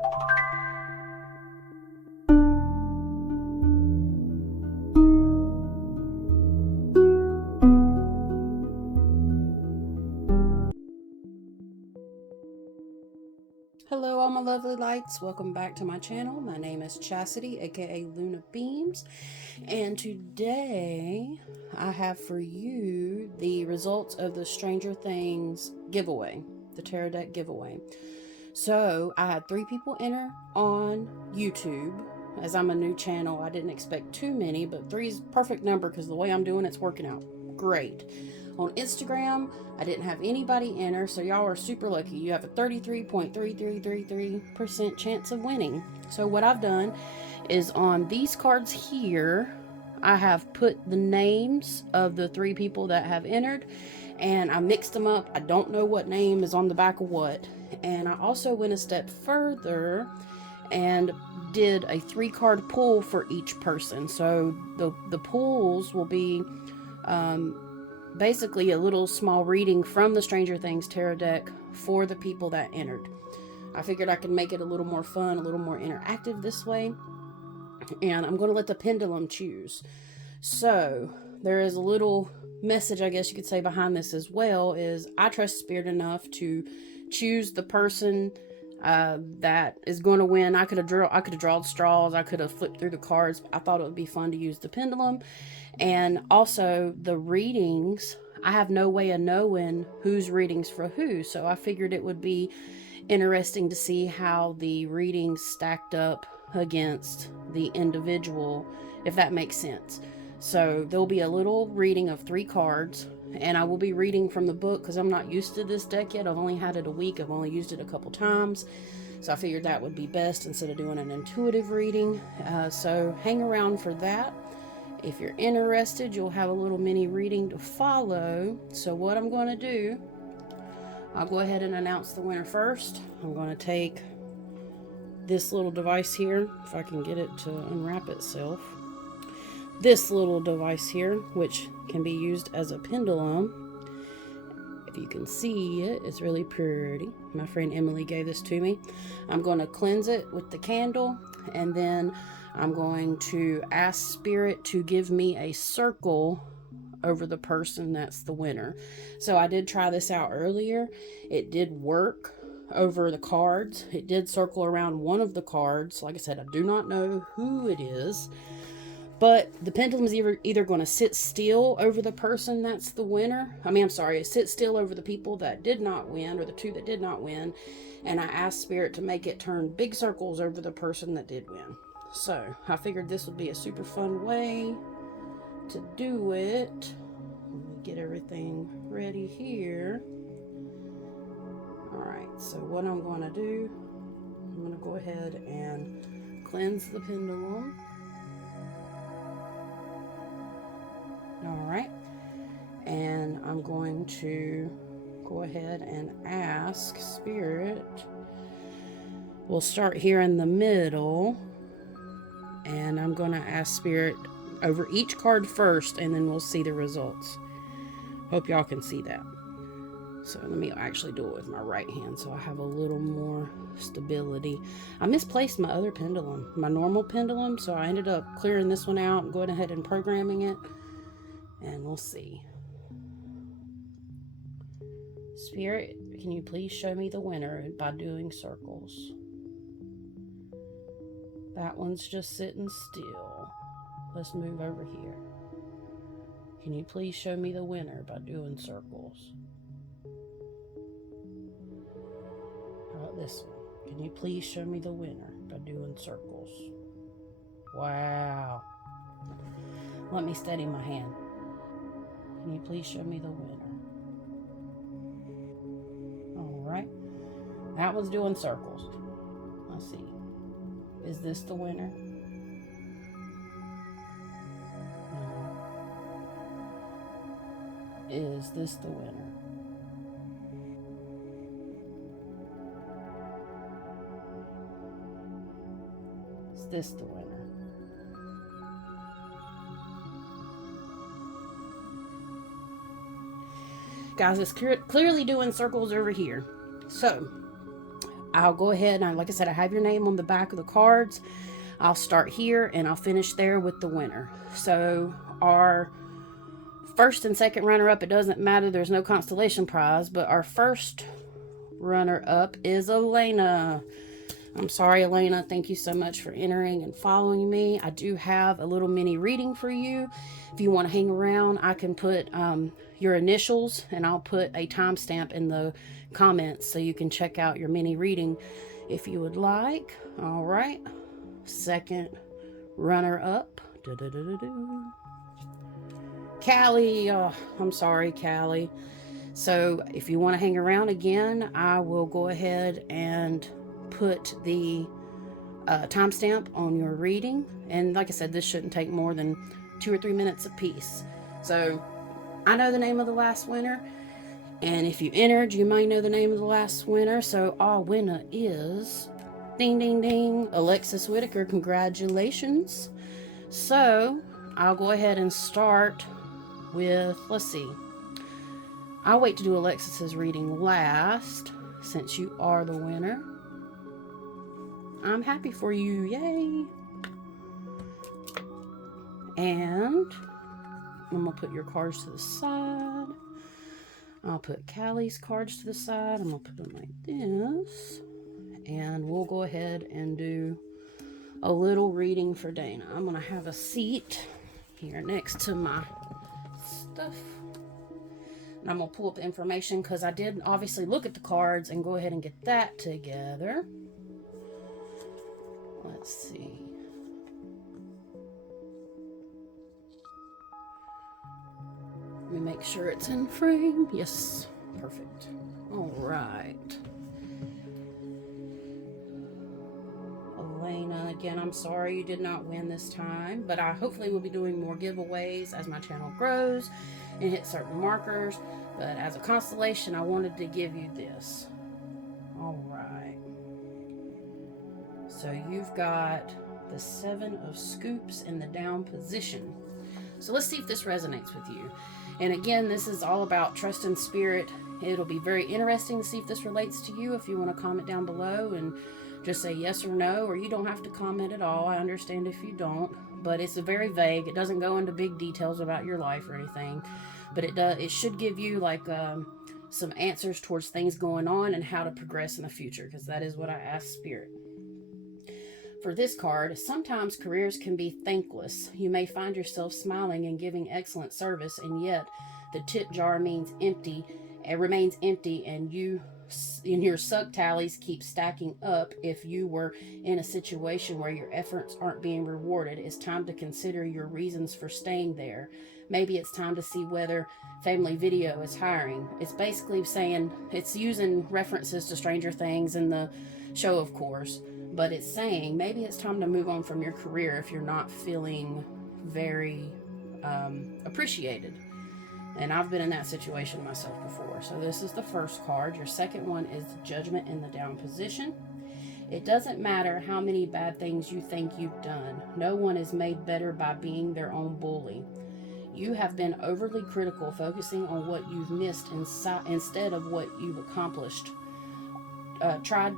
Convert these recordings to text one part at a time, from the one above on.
Hello all my lovely lights, welcome back to my channel. My name is Chastity, aka Luna Beams, and today I have for you the results of the Stranger Things giveaway, the tarot deck giveaway. So I had 3 people enter on YouTube. As I'm a new channel, I didn't expect too many, but 3 is perfect number because the way I'm doing it's working out great. On Instagram, I didn't have anybody enter, so y'all are super lucky. You have a 33.3333% chance of winning. So what I've done is on these cards here, I have put the names of the 3 people that have entered, and I mixed them up. I don't know what name is on the back of what. And I also went a step further and did a 3-card pull for each person. So the pulls will be basically a little small reading from the Stranger Things tarot deck for the people that entered. I figured I could make it a little more fun, a little more interactive this way. And I'm going to let the pendulum choose. So there is a little message, I guess you could say, behind this as well, is I trust Spirit enough to choose the person that is going to win. I could have drawn straws. I could have flipped through the cards. I thought it would be fun to use the pendulum. And also the readings, I have no way of knowing whose readings for who. So I figured it would be interesting to see how the readings stacked up against the individual, if that makes sense. So there'll be a little reading of 3 cards, and I will be reading from the book because I'm not used to this deck yet. I've only had it a week. I've only used it a couple times. So I figured that would be best instead of doing an intuitive reading. So hang around for that. If you're interested, you'll have a little mini reading to follow. So what I'm going to do, I'll go ahead and announce the winner first. I'm going to take this little device here, if I can get it to unwrap itself. This little device here, which can be used as a pendulum. If you can see it, it's really pretty. My friend Emily gave this to me. I'm going to cleanse it with the candle, and then I'm going to ask Spirit to give me a circle over the person that's the winner. So I did try this out earlier. It did work over the cards. It did circle around one of the cards. Like I said, I do not know who it is, but the pendulum is either going to sit still over the person that's the winner. It sit still over the people that did not win, or the 2 that did not win. And I asked Spirit to make it turn big circles over the person that did win. So I figured this would be a super fun way to do it. Let me get everything ready here. Alright, so what I'm going to do, I'm going to go ahead and cleanse the pendulum. Alright, and I'm going to go ahead and ask Spirit. We'll start here in the middle, and I'm going to ask Spirit over each card first, and then we'll see the results. Hope y'all can see that. So let me actually do it with my right hand so I have a little more stability. I misplaced my other pendulum, my normal pendulum, so I ended up clearing this one out and going ahead and programming it, and we'll see. Spirit, can you please show me the winner by doing circles? That one's just sitting still. Let's move over here. Can you please show me the winner by doing circles? How about this one? Can you please show me the winner by doing circles? Wow. Let me steady my hand. Can you please show me the winner? Alright. That one's doing circles. Let's see. Is this the winner? No. Is this the winner? Is this the winner? Guys, it's clearly doing circles over here. So, I'll go ahead and, like I said, I have your name on the back of the cards. I'll start here and I'll finish there with the winner. So our first and second runner-up, it doesn't matter, there's no constellation prize, but our first runner-up is Elena. I'm sorry, Elena. Thank you so much for entering and following me. I do have a little mini reading for you. If you want to hang around, I can put your initials, and I'll put a timestamp in the comments so you can check out your mini reading if you would like. All right. Second runner-up. Callie. Oh, I'm sorry, Callie. So if you want to hang around again, I will go ahead and put the timestamp on your reading. And like I said, this shouldn't take more than 2 or 3 minutes apiece. So I know the name of the last winner. And if you entered, you might know the name of the last winner. So our winner is, ding, ding, ding, Alexis Whitaker. Congratulations. So I'll go ahead and start with, let's see. I'll wait to do Alexis's reading last, since you are the winner. I'm happy for you. Yay. And I'm going to put your cards to the side. I'll put Callie's cards to the side. I'm going to put them like this. And we'll go ahead and do a little reading for Dana. I'm going to have a seat here next to my stuff. And I'm going to pull up the information because I did obviously look at the cards and go ahead and get that together. Let's see. Let me make sure it's in frame. Yes, perfect. All right. Elena, again, I'm sorry you did not win this time, but I hopefully will be doing more giveaways as my channel grows and hit certain markers. But as a constellation, I wanted to give you this. All right. So you've got the 7 of Scoops in the down position. So let's see if this resonates with you. And again, this is all about trust in spirit. It'll be very interesting to see if this relates to you. If you want to comment down below and just say yes or no, or you don't have to comment at all. I understand if you don't, but it's very vague. It doesn't go into big details about your life or anything, but it should give you like some answers towards things going on and how to progress in the future, because that is what I asked Spirit. For this card, sometimes careers can be thankless. You may find yourself smiling and giving excellent service, and yet the tip jar remains empty, and your suck tallies keep stacking up. If you were in a situation where your efforts aren't being rewarded, it's time to consider your reasons for staying there. Maybe it's time to see whether Family Video is hiring. It's basically saying, it's using references to Stranger Things in the show, of course, but it's saying maybe it's time to move on from your career if you're not feeling very appreciated. And I've been in that situation myself before. So this is the first card. Your second one is Judgment in the down position. It doesn't matter how many bad things you think you've done. No one is made better by being their own bully. You have been overly critical, focusing on what you've missed instead of what you've accomplished. Try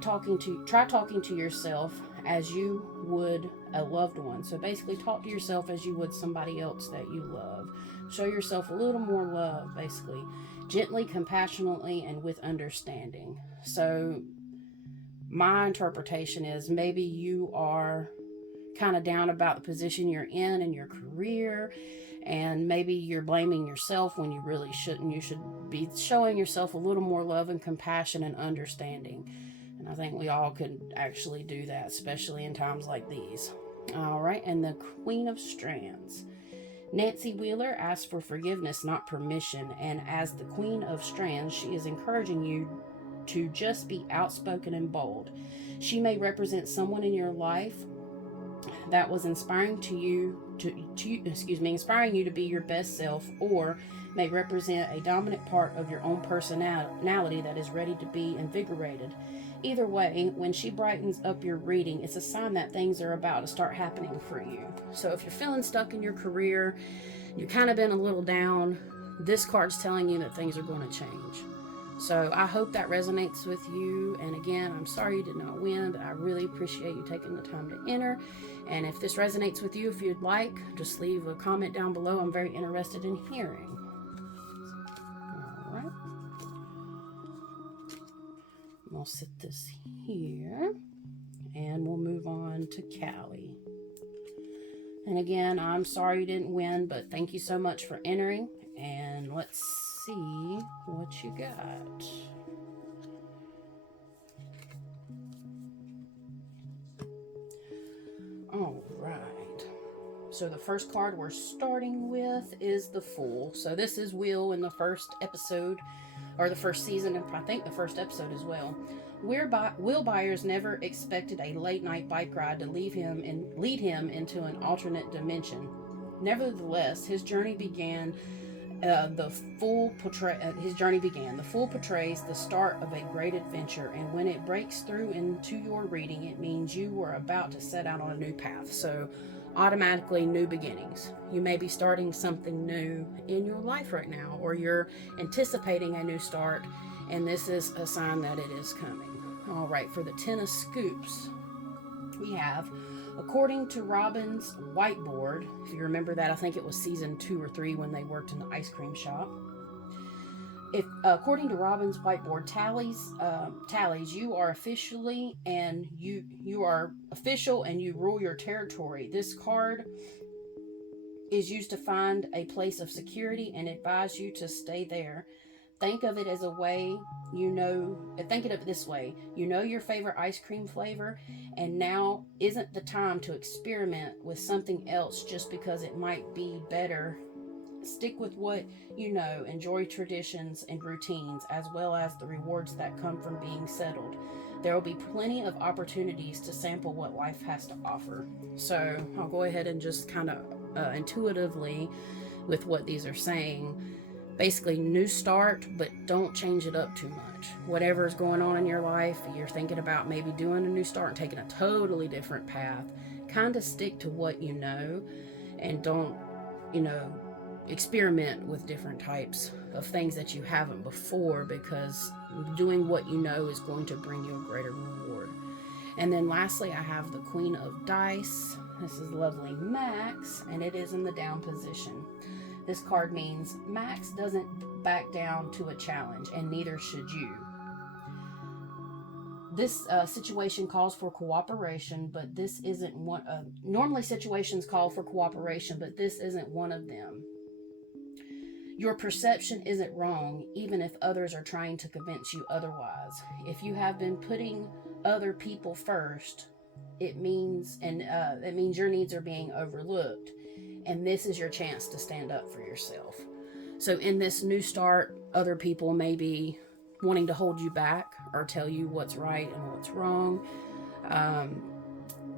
talking to yourself as you would a loved one. So basically, talk to yourself as you would somebody else that you love. Show yourself a little more love, basically, gently, compassionately, and with understanding. So my interpretation is maybe you are kind of down about the position you're in your career, and maybe you're blaming yourself when you really shouldn't. You should be showing yourself a little more love and compassion and understanding. And I think we all could actually do that, especially in times like these. All right, and the Queen of Strands. Nancy Wheeler asked for forgiveness, not permission, and as the Queen of Strands, she is encouraging you to just be outspoken and bold. She may represent someone in your life that was inspiring you to be your best self, or may represent a dominant part of your own personality that is ready to be invigorated. Either way, when she brightens up your reading, it's a sign that things are about to start happening for you. So if you're feeling stuck in your career, you've kind of been a little down, this card's telling you that things are going to change. So I hope that resonates with you. And again, I'm sorry you did not win, but I really appreciate you taking the time to enter. And if this resonates with you, if you'd like, just leave a comment down below. I'm very interested in hearing. All right. I'll sit this here, and we'll move on to Callie. And again, I'm sorry you didn't win, but thank you so much for entering. And let's see what you got. All right. So the first card we're starting with is the Fool. So this is Will in the first episode, or the first season, and I think the first episode as well. Will Byers never expected a late-night bike ride to lead him into an alternate dimension. Nevertheless, his journey began. The Fool portrays the start of a great adventure, and when it breaks through into your reading, it means you are about to set out on a new path. So, automatically new beginnings. You may be starting something new in your life right now, or you're anticipating a new start, and this is a sign that it is coming. All right, for the 10 of Scoops, we have, according to Robin's whiteboard, if you remember that, I think it was season 2 or 3 when they worked in the ice cream shop. According to Robin's whiteboard tallies, you are officially and you are official and you rule your territory. This card is used to find a place of security and advise you to stay there. Think of it as a way, think of it this way. You know your favorite ice cream flavor, and now isn't the time to experiment with something else just because it might be better. Stick with what you know, enjoy traditions and routines, as well as the rewards that come from being settled. There will be plenty of opportunities to sample what life has to offer. So I'll go ahead and just kind of intuitively, with what these are saying, basically new start, but don't change it up too much. Whatever is going on in your life, you're thinking about maybe doing a new start and taking a totally different path. Kind of stick to what you know, and don't, experiment with different types of things that you haven't before, because doing what you know is going to bring you a greater reward. And then lastly, I have the Queen of Dice. This is lovely Max, and it is in the down position. This card means Max doesn't back down to a challenge, and neither should you. This situation calls for cooperation, but this isn't one. Normally situations call for cooperation, but this isn't one of them. Your perception isn't wrong, even if others are trying to convince you otherwise. If you have been putting other people first, it means your needs are being overlooked, and this is your chance to stand up for yourself. So in this new start, other people may be wanting to hold you back or tell you what's right and what's wrong.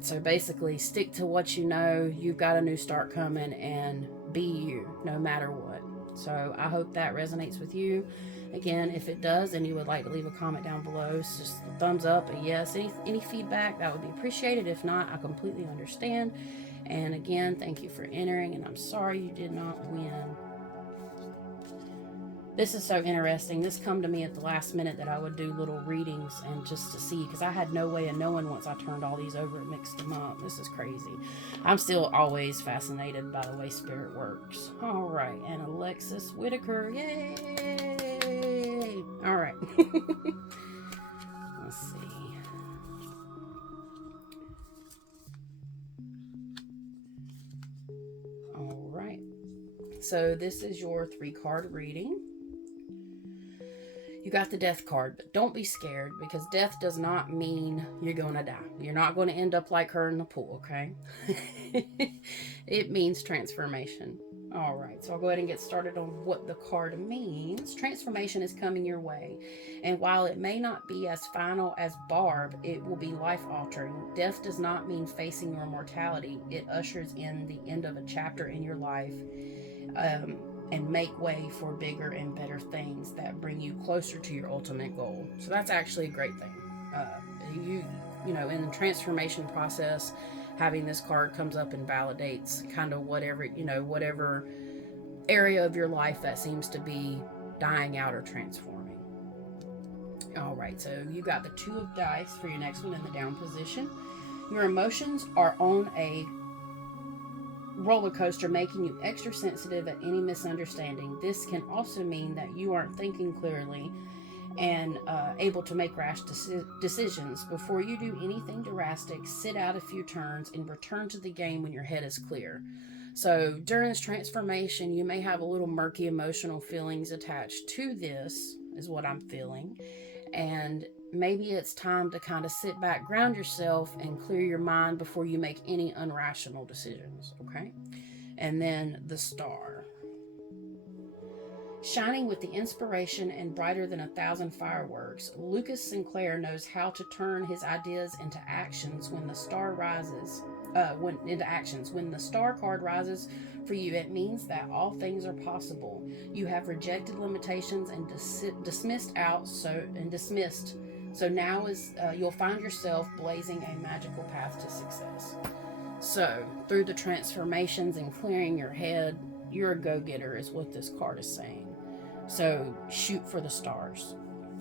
So basically, stick to what you know. You've got a new start coming, and be you no matter what. So I hope that resonates with you. Again, if it does and you would like to leave a comment down below, it's just a thumbs up, a yes, any feedback, that would be appreciated. If not, I completely understand. And again, thank you for entering, and I'm sorry you did not win. This is so interesting. This come to me at the last minute that I would do little readings and just to see, because I had no way of knowing once I turned all these over and mixed them up. This is crazy. I'm still always fascinated by the way spirit works. All right, and Alexis Whitaker, yay! All right. Let's see. All right. So this is your 3-card reading. You got the Death card, but don't be scared, because death does not mean you're going to die. You're not going to end up like her in the pool, okay? It means transformation. All right, so I'll go ahead and get started on what the card means. Transformation is coming your way, and while it may not be as final as Barb, it will be life-altering. Death does not mean facing your mortality. It ushers in the end of a chapter in your life, and make way for bigger and better things that bring you closer to your ultimate goal. So that's actually a great thing. In the transformation process, having this card comes up and validates kind of whatever area of your life that seems to be dying out or transforming. All right, so you got the 2 of dice for your next one in the down position. Your emotions are on a roller coaster, making you extra sensitive at any misunderstanding. This can also mean that you aren't thinking clearly and able to make rash decisions. Before you do anything drastic, sit out a few turns and return to the game when your head is clear. So during this transformation, you may have a little murky emotional feelings attached to this, is what I'm feeling. And maybe it's time to kind of sit back, ground yourself, and clear your mind before you make any irrational decisions, okay? And then the star. Shining with the inspiration and brighter than 1,000 fireworks, Lucas Sinclair knows how to turn his ideas into actions when the star rises. When the star card rises for you, it means that all things are possible. You have rejected limitations and dismissed. So now is you'll find yourself blazing a magical path to success. So through the transformations and clearing your head, you're a go-getter, is what this card is saying. So shoot for the stars.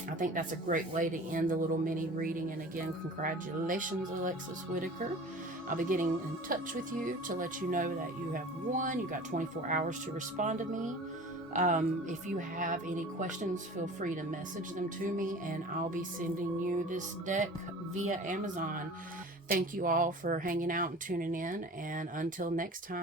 I think that's a great way to end the little mini reading. And again, congratulations, Alexis Whitaker. I'll be getting in touch with you to let you know that you have won. You got 24 hours to respond to me. If you have any questions, feel free to message them to me, and I'll be sending you this deck via Amazon. Thank you all for hanging out and tuning in, and until next time.